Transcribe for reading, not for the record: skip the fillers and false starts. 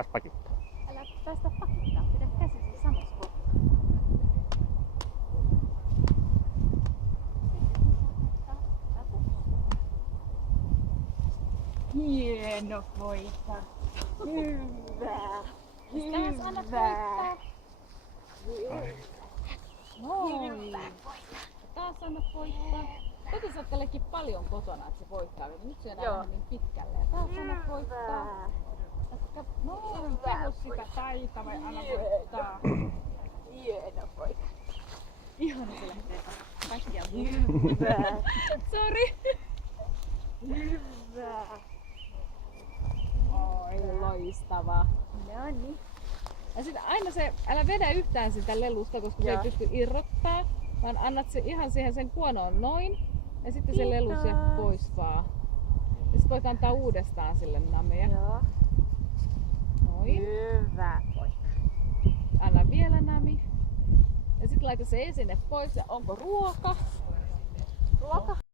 Taas pakittaa. Älä päästä pakittaa, pidä käsisi samassa kohtaa. Hieno poika. Hyvä. Taas anna poikkaa. Noin. Taas anna poikkaa. Tätä sä oot paljon kotona, että se poikkaa. Nyt se enää niin pitkälle. Taas anna poikkaa. Noin, kehu sitä taita vai anna poikkaa. Hieno poika. Ihana se lähtee kaikkia muuta. Hyvä. Sori. Hyvä. Oi, loistava. Noniin. Ja sit aina se, älä vedä yhtään sitä lelusta, koska se ei pysty irrottaa, vaan annat se ihan siihen sen kuonoon noin, ja sitten se lelu sieltä pois vaan. Ja sit voit antaa uudestaan sille nameja. Joo. Noin. Hyvä poika. Anna vielä nami. Ja sit laita se esine pois, ja onko ruoka? Ruoka.